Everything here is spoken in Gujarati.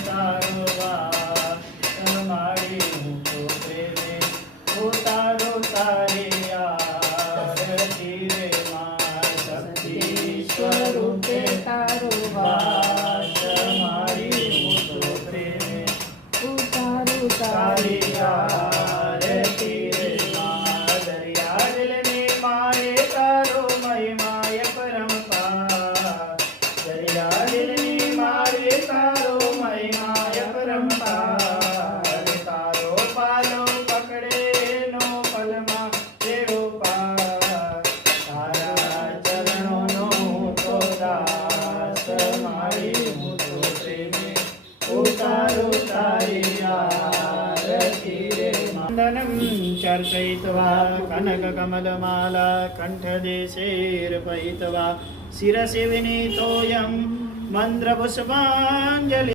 તારો વાસ મારી હું તો પ્રેમે ઉતારો તારી આરતી રે મા શક્તિ સ્વરૂપે તારો વાસ મારી હું તો પ્રેમે ઉતારો તારી આરતી રે મા દરિયા દિલની માએ તારો મહિમાય પરંપાર દરિયા દિલની માએ તારો મહિમાય પરંપાર તારો પાલો પકડે નો પલમાં તેરો પાર તારા ચરણોનો તો દાસ મારી હું તો પ્રેમે ઉતારો તારી આરતી રે મંદનમ ચર્ચયિત્વા કનકકમલમાલા કંઠદેશેર્પયિત્વા શિરસि વિनीतोऽयं मन्त्रपुष्पाञ्जलि